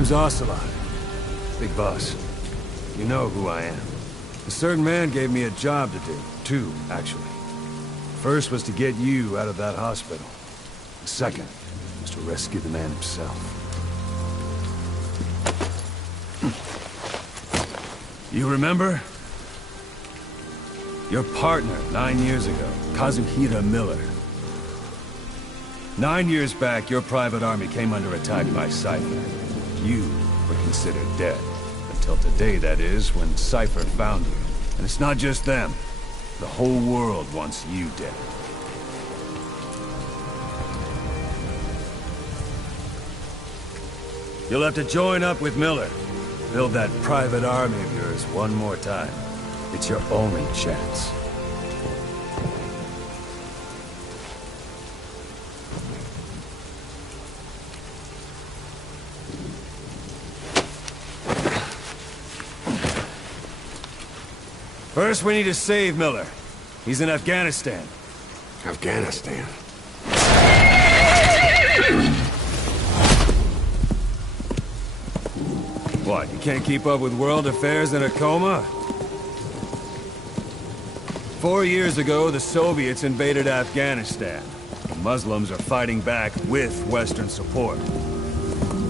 name's Ocelot. Big boss. You know who I am. A certain man gave me a job to do. Two, actually. First was to get you out of that hospital. The second was to rescue the man himself. You remember? Your partner, 9 years ago, Kazuhira Miller. 9 years back, your private army came under attack by Cypher. You were considered dead. Until today, that is, when Cypher found you. And it's not just them. The whole world wants you dead. You'll have to join up with Miller. Build that private army of yours one more time. It's your only chance. First, we need to save Miller. He's in Afghanistan. Afghanistan? What, you can't keep up with world affairs in a coma? 4 years ago, the Soviets invaded Afghanistan. The Muslims are fighting back with Western support.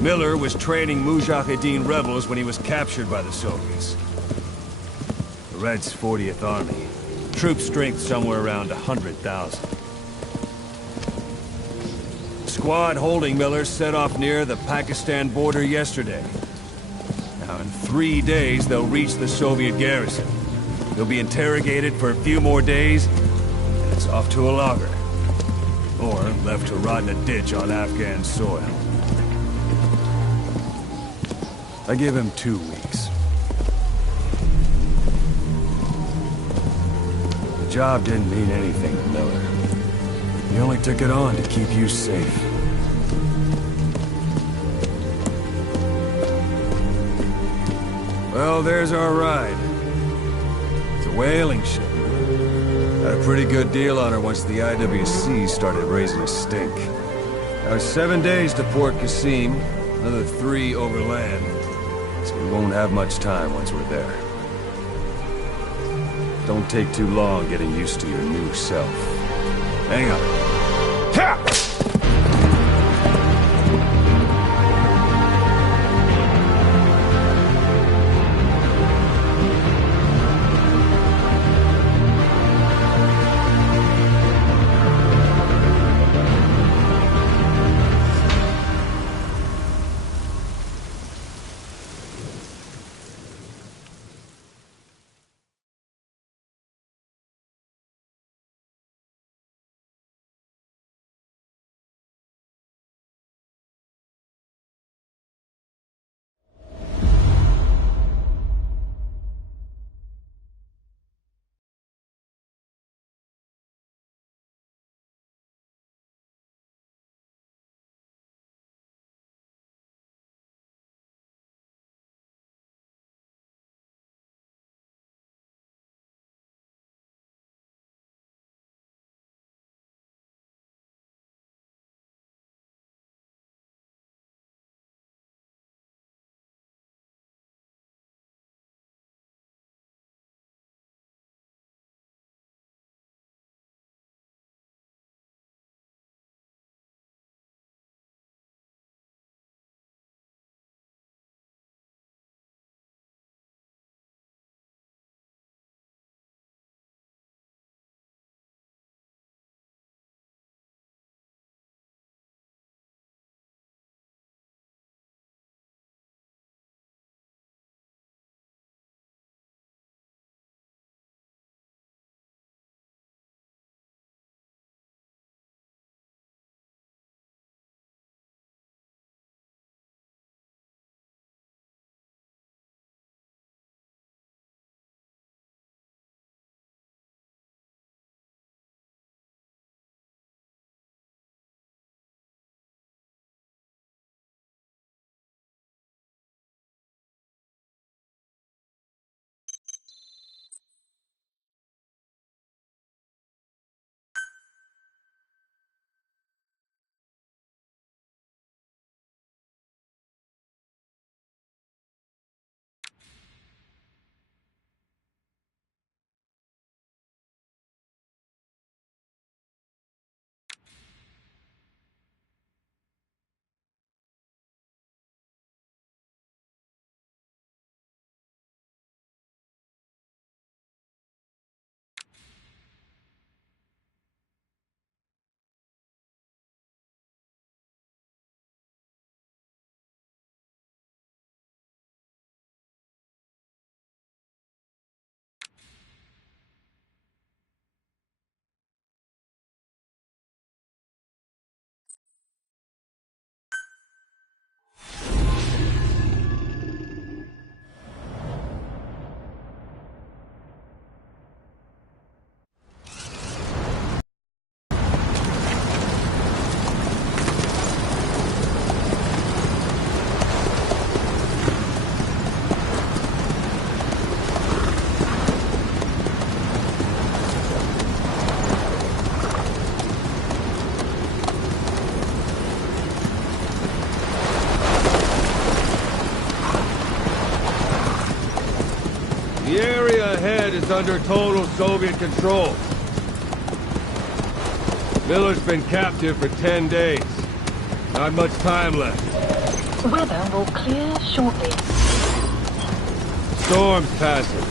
Miller was training Mujahideen rebels when he was captured by the Soviets. The Reds' 40th Army. Troop strength somewhere around 100,000. Squad holding Miller set off near the Pakistan border yesterday. Now, in 3 days, they'll reach the Soviet garrison. They'll be interrogated for a few more days, and it's off to a lager. Or left to rot in a ditch on Afghan soil. I give him 2 weeks. The job didn't mean anything to Miller. He only took it on to keep you safe. Well, there's our ride. It's a whaling ship. Had a pretty good deal on her once the IWC started raising a stink. Now it's 7 days to Port Qasim, another 3 overland. So we won't have much time once we're there. Don't take too long getting used to your new self. Hang on. Ha! side is under total Soviet control. Miller's been captive for 10 days. Not much time left. Weather will clear shortly. Storm's passing.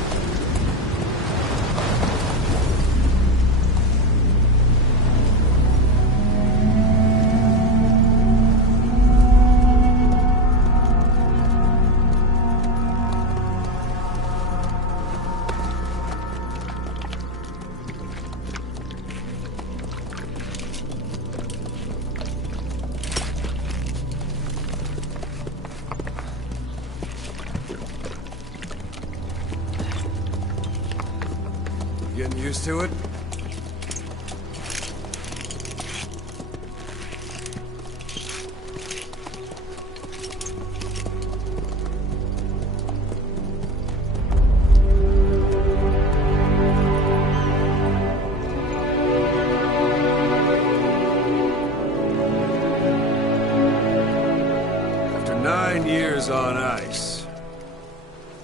Getting used to it? After 9 years on ice,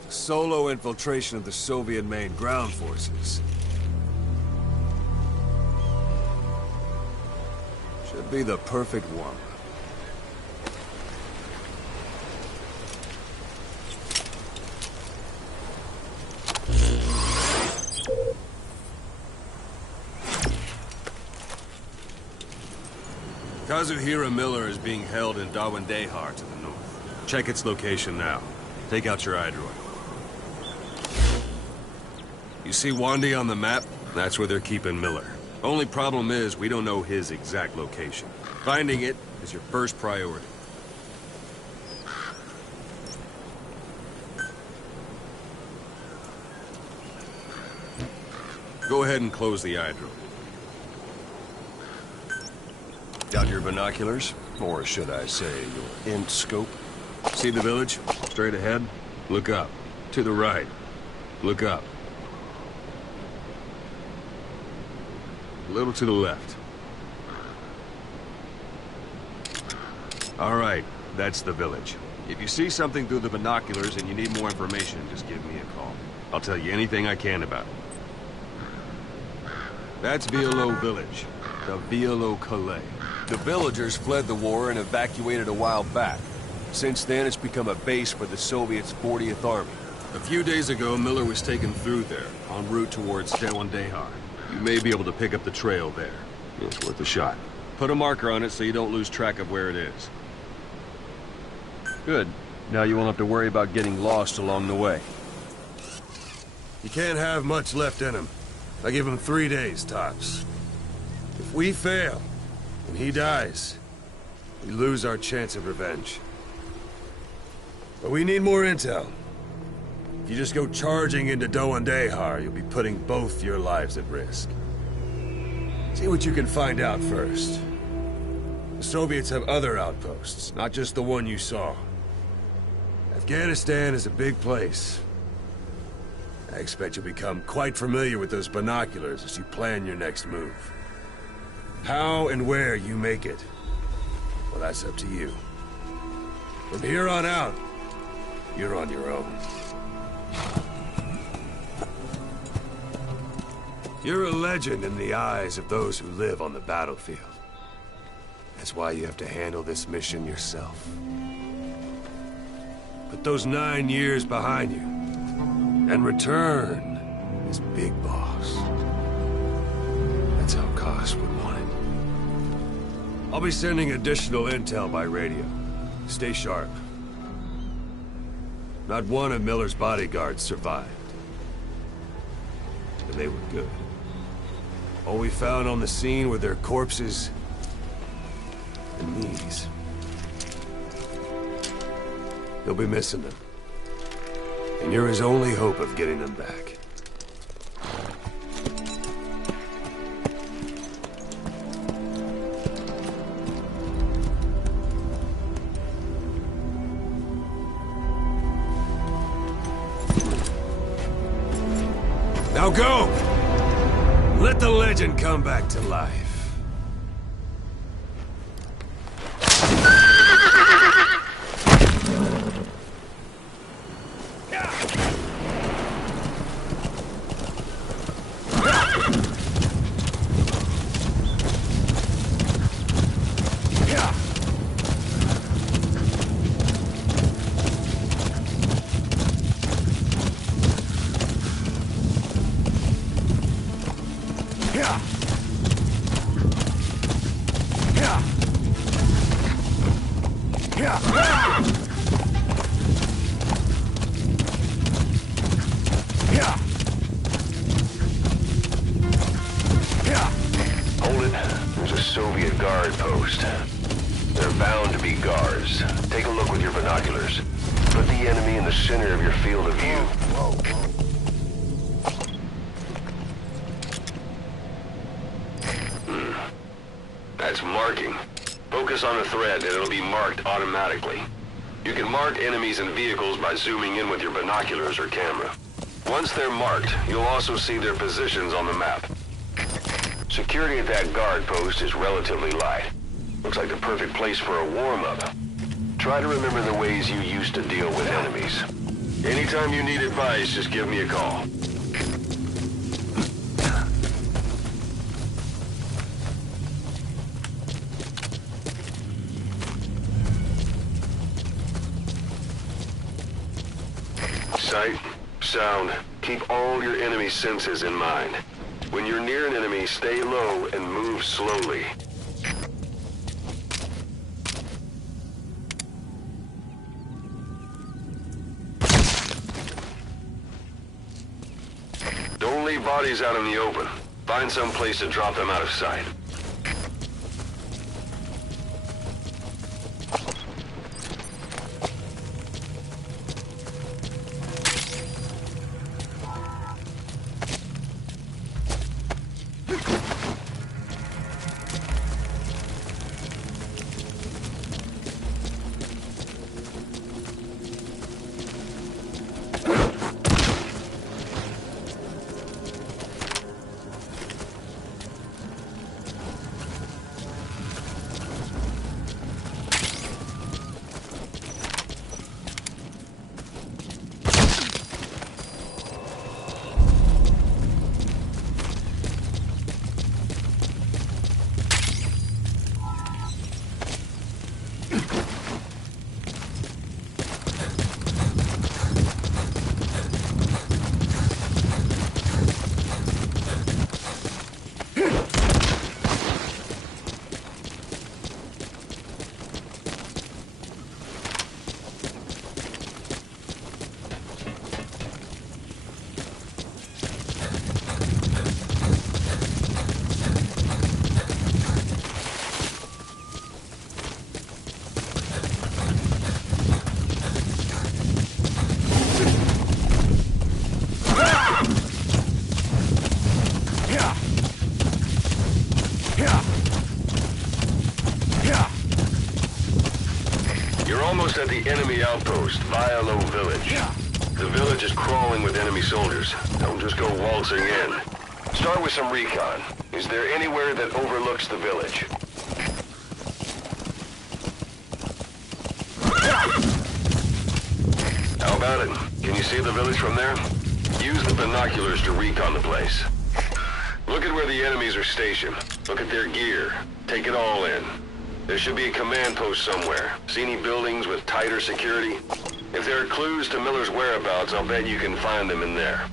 the solo infiltration of the Soviet main ground forces should be the perfect warm-up. Kazuhira Miller is being held in Dawandehar to the north. Check its location now. Take out your iDroid. You see Wandy on the map? That's where they're keeping Miller. Only problem is, we don't know his exact location. Finding it is your first priority. Go ahead and close the iDroid. Got your binoculars? Or should I say, your int scope? See the village? Straight ahead? Look up. To the right. Look up. A little to the left. All right, that's the village. If you see something through the binoculars and you need more information, just give me a call. I'll tell you anything I can about it. That's Violo Village, the Violo Calais. The villagers fled the war and evacuated a while back. Since then, it's become a base for the Soviets' 40th Army. A few days ago, Miller was taken through there, en route towards Dawandehar. You may be able to pick up the trail there. It's worth a shot. Put a marker on it so you don't lose track of where it is. Good. Now you won't have to worry about getting lost along the way. He can't have much left in him. I give him 3 days, tops. If we fail, and he dies, we lose our chance of revenge. But we need more intel. If you just go charging into Dawandehar, you'll be putting both your lives at risk. See what you can find out first. The Soviets have other outposts, not just the one you saw. Afghanistan is a big place. I expect you'll become quite familiar with those binoculars as you plan your next move. How and where you make it, well, that's up to you. From here on out, you're on your own. You're a legend in the eyes of those who live on the battlefield. That's why you have to handle this mission yourself. Put those 9 years behind you, and return as Big Boss. That's how Koss would want it. I'll be sending additional intel by radio. Stay sharp. Not one of Miller's bodyguards survived. And they were good. All we found on the scene were their corpses and knees. You'll be missing them. And you're his only hope of getting them back. Now go! Let the legend come back to life. Hold it. There's a Soviet guard post. They're bound to be guards. Take a look with your binoculars. Put the enemy in the center of your field of view. That's marking. Focus on a thread and it'll be marked automatically. You can mark enemies and vehicles by zooming in with your binoculars or camera. Once they're marked, you'll also see their positions on the map. Security at that guard post is relatively light. Looks like the perfect place for a warm-up. Try to remember the ways you used to deal with enemies. Anytime you need advice, just give me a call. Sight, sound, keep all your enemy senses in mind. When you're near an enemy, stay low and move slowly. Don't leave bodies out in the open. Find some place to drop them out of sight. Almost at the enemy outpost, Vialo Village. The village is crawling with enemy soldiers. Don't just go waltzing in. Start with some recon. Is there anywhere that overlooks the village? How about it? Can you see the village from there? Use the binoculars to recon the place. Look at where the enemies are stationed. Look at their gear. Take it all in. There should be a command post somewhere. See any buildings with tighter security? If there are clues to Miller's whereabouts, I'll bet you can find them in there.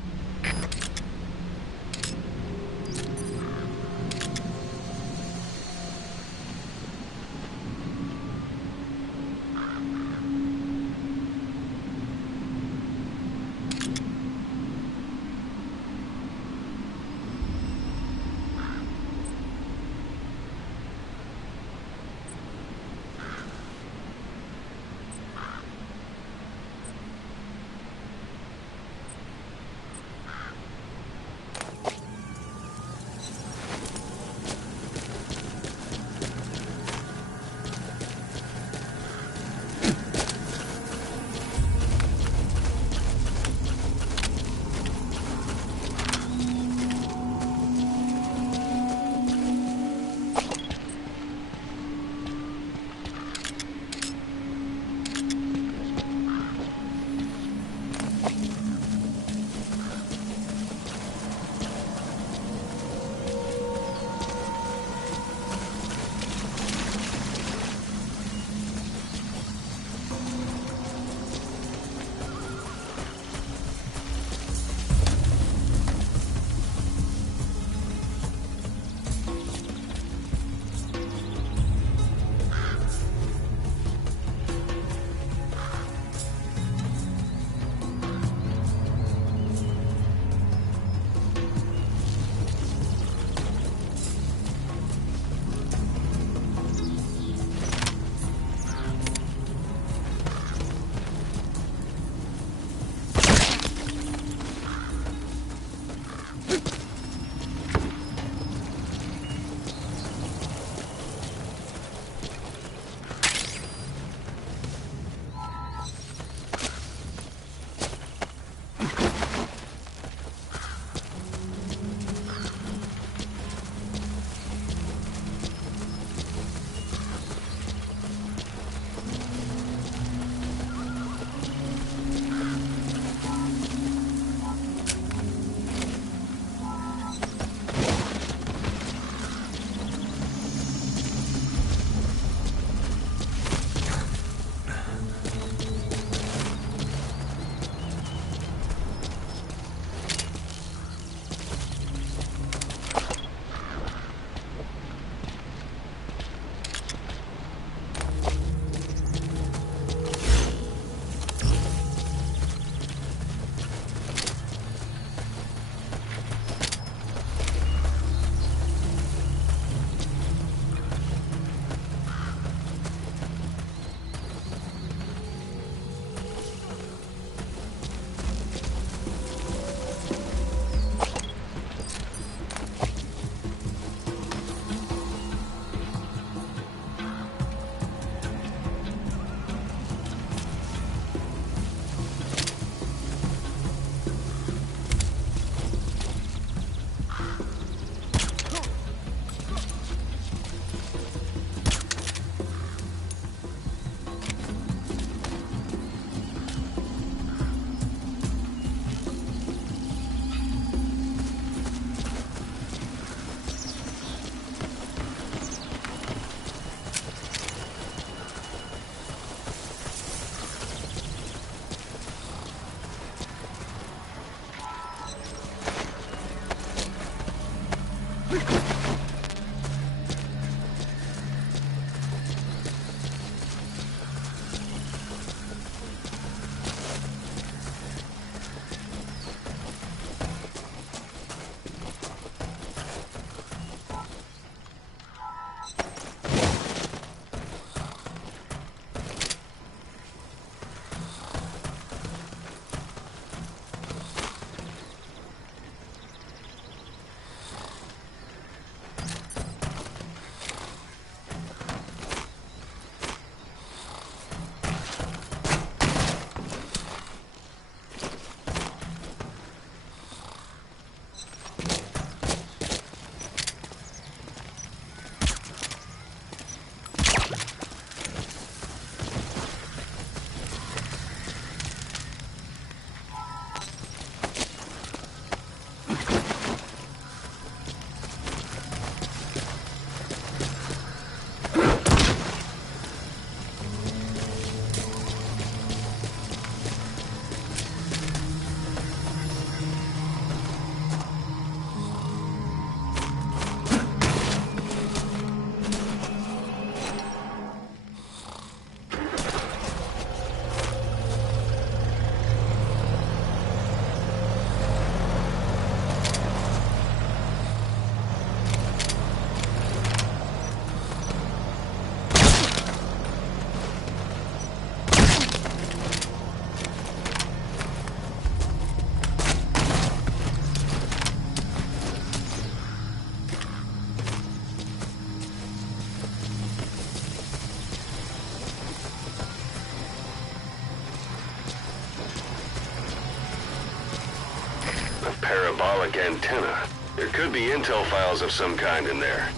parabolic antenna. There could be intel files of some kind in there.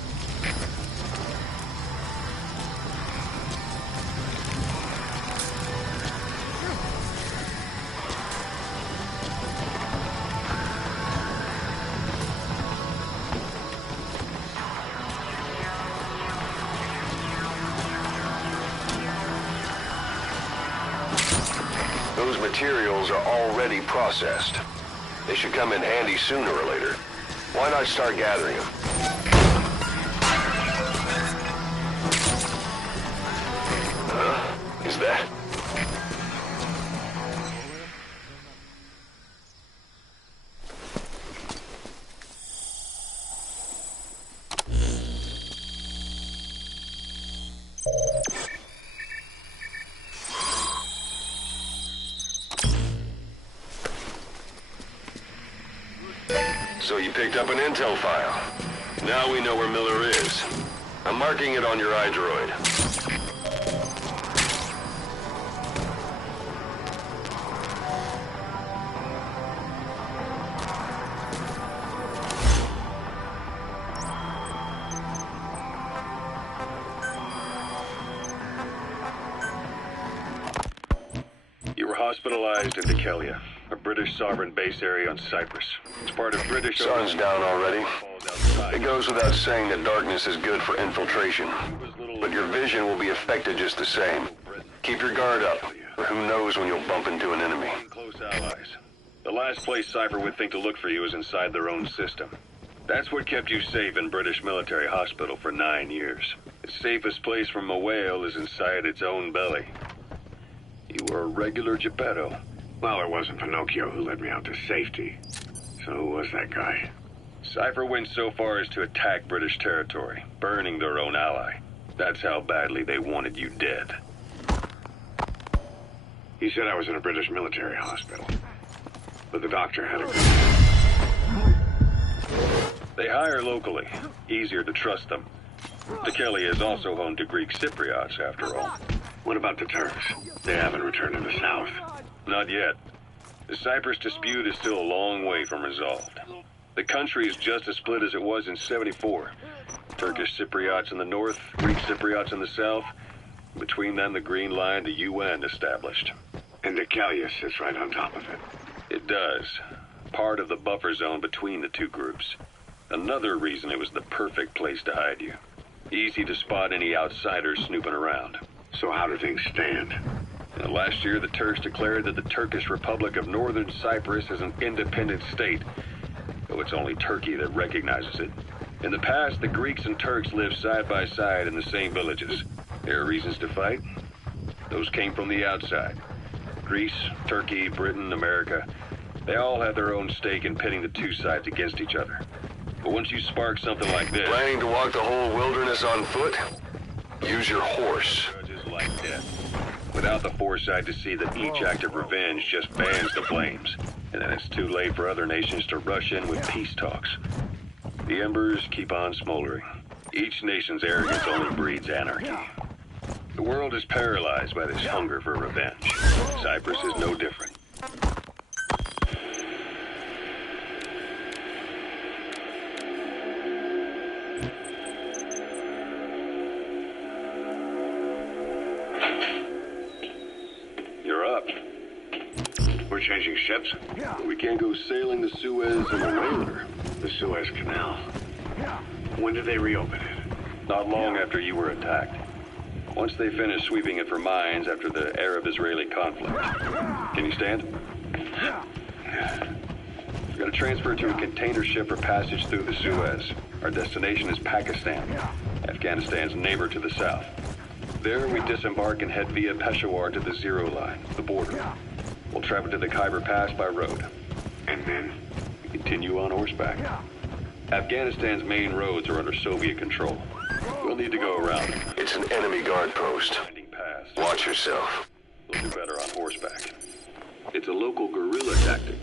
Those materials are already processed. They should come in handy sooner or later. Why not start gathering them? Huh? Is that? So you picked up an intel file. Now we know where Miller is. I'm marking it on your iDroid. You were hospitalized in Dekelia, a British sovereign base area on Cyprus. It's part of British... Sun's down already. It goes without saying that darkness is good for infiltration. But your vision will be affected just the same. Keep your guard up, or who knows when you'll bump into an enemy. Close allies. The last place Cypher would think to look for you is inside their own system. That's what kept you safe in British military hospital for 9 years. The safest place from a whale is inside its own belly. You were a regular Geppetto. Well, it wasn't Pinocchio who led me out to safety. So who was that guy? Cypher went so far as to attack British territory, burning their own ally. That's how badly they wanted you dead. He said I was in a British military hospital. But the doctor had a good... They hire locally. Easier to trust them. Dekelia is also home to Greek Cypriots, after all. What about the Turks? They haven't returned to the south. Not yet. The Cyprus dispute is still a long way from resolved. The country is just as split as it was in '74. Turkish Cypriots in the north, Greek Cypriots in the south. Between them, the Green Line, the UN established. And Dekelia sits right on top of it. It does. Part of the buffer zone between the two groups. Another reason it was the perfect place to hide you. Easy to spot any outsiders snooping around. So how do things stand? Last year, the Turks declared that the Turkish Republic of Northern Cyprus is an independent state, though it's only Turkey that recognizes it. In the past, the Greeks and Turks lived side by side in the same villages. There are reasons to fight. Those came from the outside. Greece, Turkey, Britain, America, they all have their own stake in pitting the two sides against each other. But once you spark something like this... Planning to walk the whole wilderness on foot? Use your horse. Judges like death. Without the foresight to see that each act of revenge just fans the flames. And then it's too late for other nations to rush in with peace talks. The embers keep on smoldering. Each nation's arrogance only breeds anarchy. The world is paralyzed by this hunger for revenge. Cyprus is no different. We're changing ships? We can't go sailing the Suez in a whaler. The Suez Canal. When did they reopen it? Not long after you were attacked. Once they finished sweeping it for mines after the Arab-Israeli conflict. Can you stand? We're going to transfer to a container ship for passage through the Suez. Our destination is Pakistan, Afghanistan's neighbor to the south. There, we disembark and head via Peshawar to the Zero Line, the border. We'll travel to the Khyber Pass by road. And then? We continue on horseback. Afghanistan's main roads are under Soviet control. We'll need to go around them. It's an enemy guard post. Watch yourself. We'll do better on horseback. It's a local guerrilla tactic.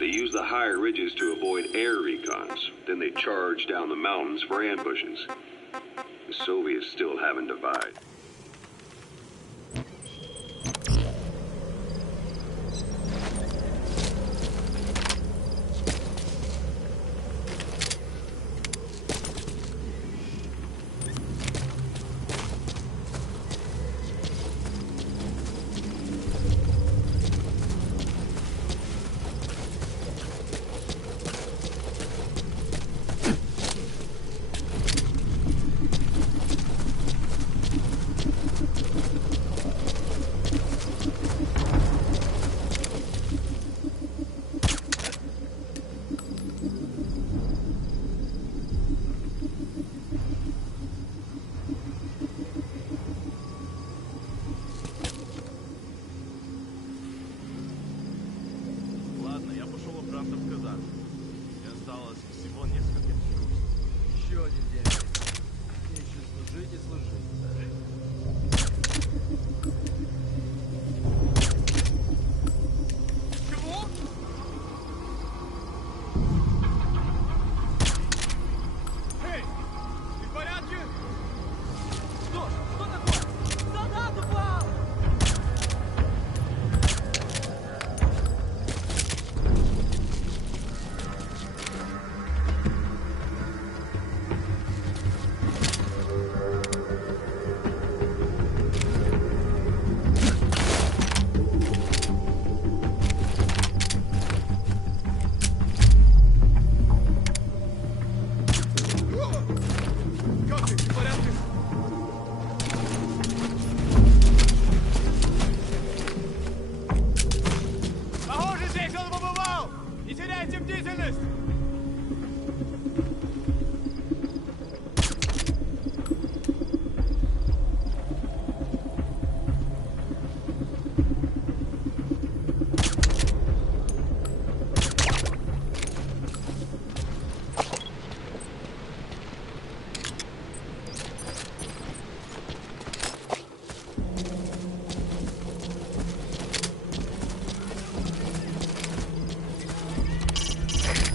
They use the higher ridges to avoid air recons. Then they charge down the mountains for ambushes. The Soviets still haven't divided.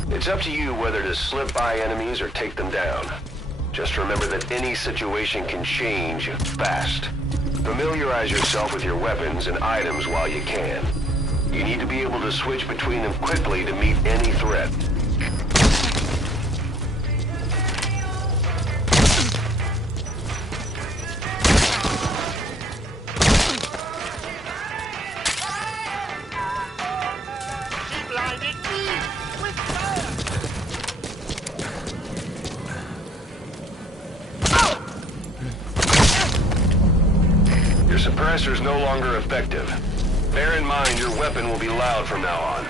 It's up to you whether to slip by enemies or take them down. Just remember that any situation can change fast. Familiarize yourself with your weapons and items while you can. You need to be able to switch between them quickly to meet any threat. Your suppressor's no longer effective. Bear in mind your weapon will be loud from now on.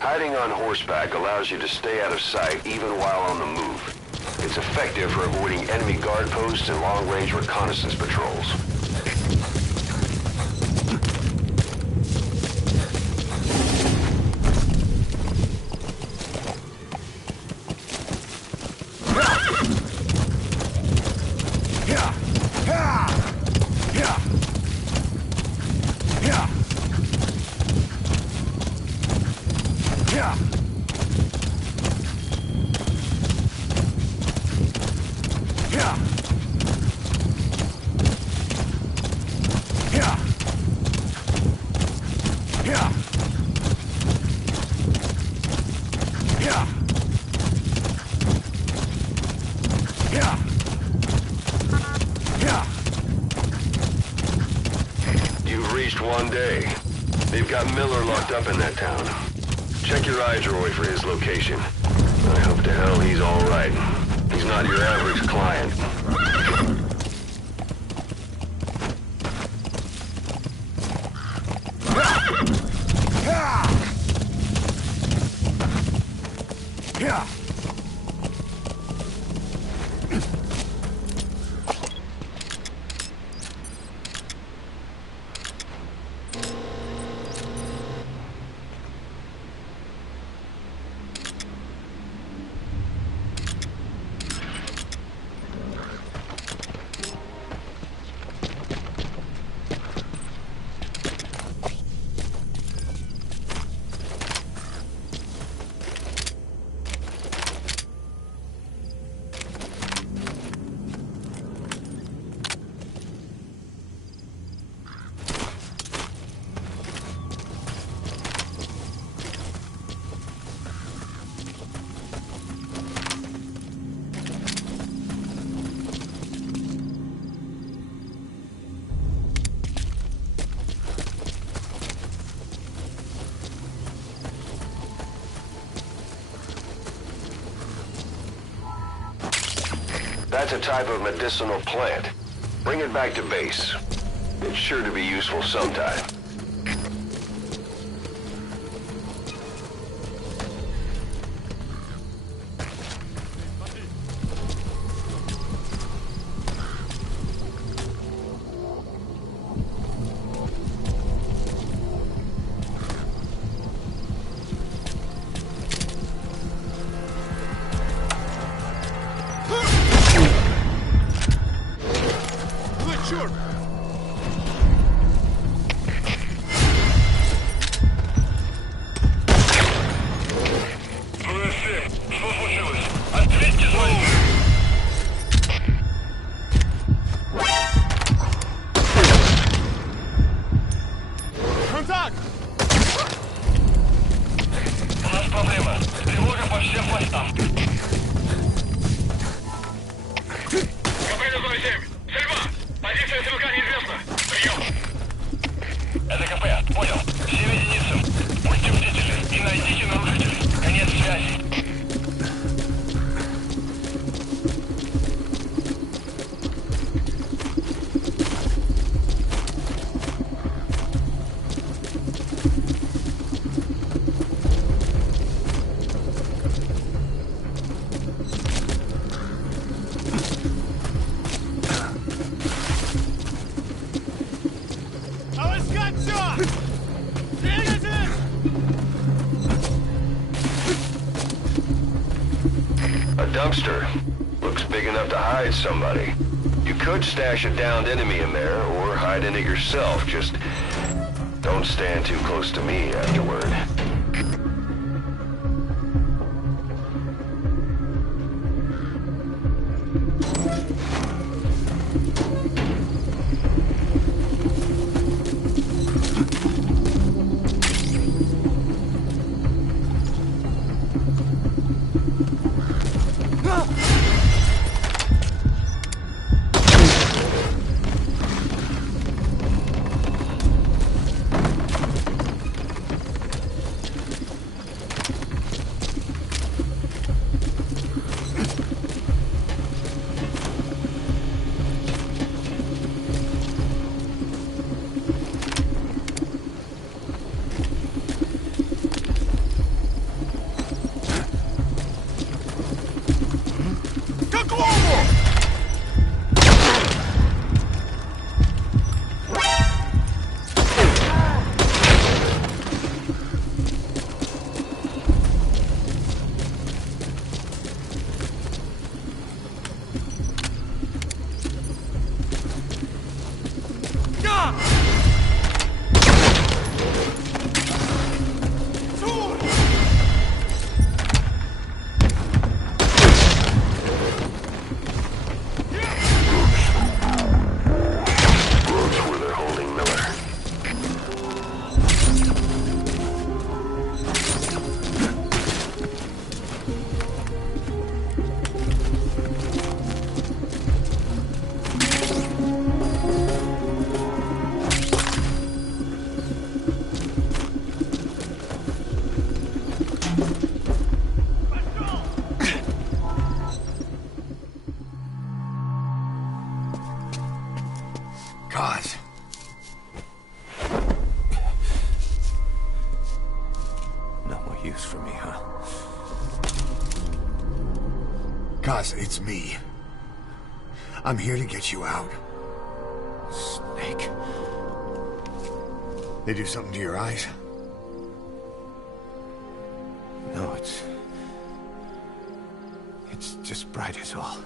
Hiding on horseback allows you to stay out of sight even while on the move. It's effective for avoiding enemy guard posts and long-range reconnaissance patrols. You've reached one day. They've got Miller locked up in that town. Check your iDroid for his location. I hope to hell he's all right. He's not your average client. That's a type of medicinal plant. Bring it back to base. It's sure to be useful sometime. dumpster. Looks big enough to hide somebody. You could stash a downed enemy in there, or hide in it yourself. Just don't stand too close to me afterward. Cause. No more use for me, huh? Cause, it's me. I'm here to get you out. Snake. They do something to your eyes? No, it's just bright as all.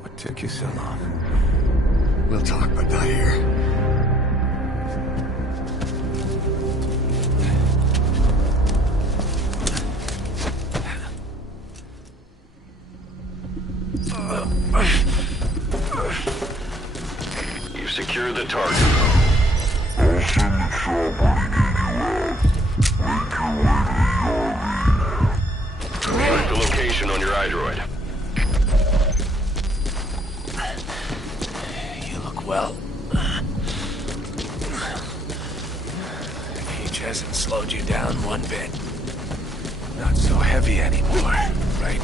What took you so long? We'll talk, but not here. You've secured the target. I'll send the chopper to get you out. Make your way to the RV. Check the location on your iDroid. You look well. Age hasn't slowed you down one bit. Not so heavy anymore, right?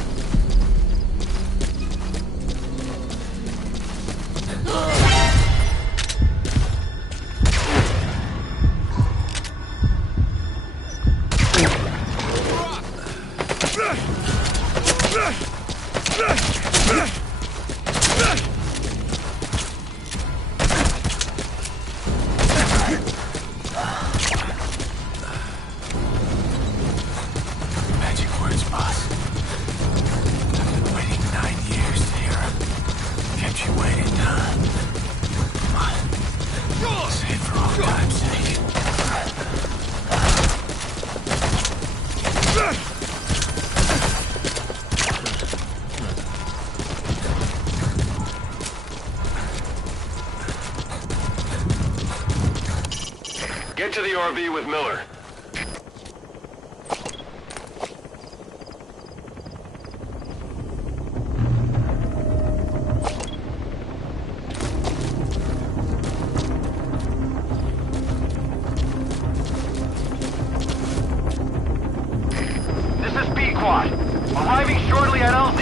Magic words, boss. I've been waiting 9 years to hear them. Kept you waiting, huh? Come on. Say it for all time's sake. Get to the RV with Miller. This is B-Quad. Arriving shortly at LZ.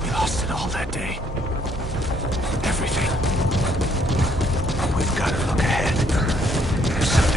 We lost it all that day. Everything. We've got to look ahead. There's something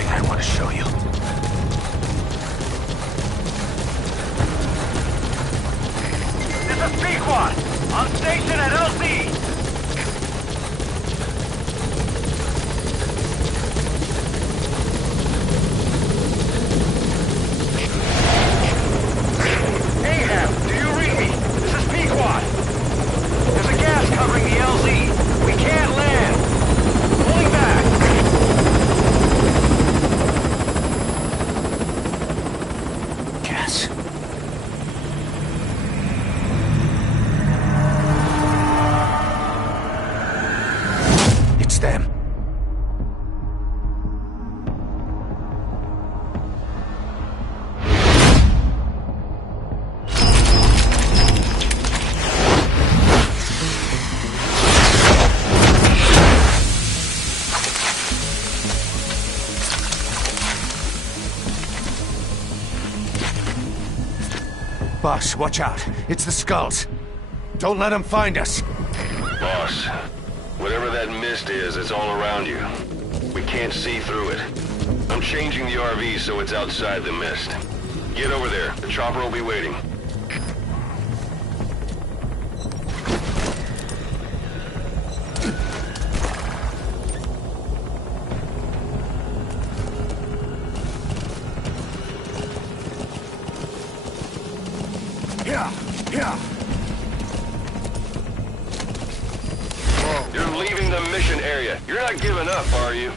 Boss, watch out. It's the Skulls. Don't let them find us. Boss, whatever that mist is, it's all around you. We can't see through it. I'm changing the RV so it's outside the mist. Get over there. The chopper will be waiting. You're leaving the mission area. You're not giving up, are you?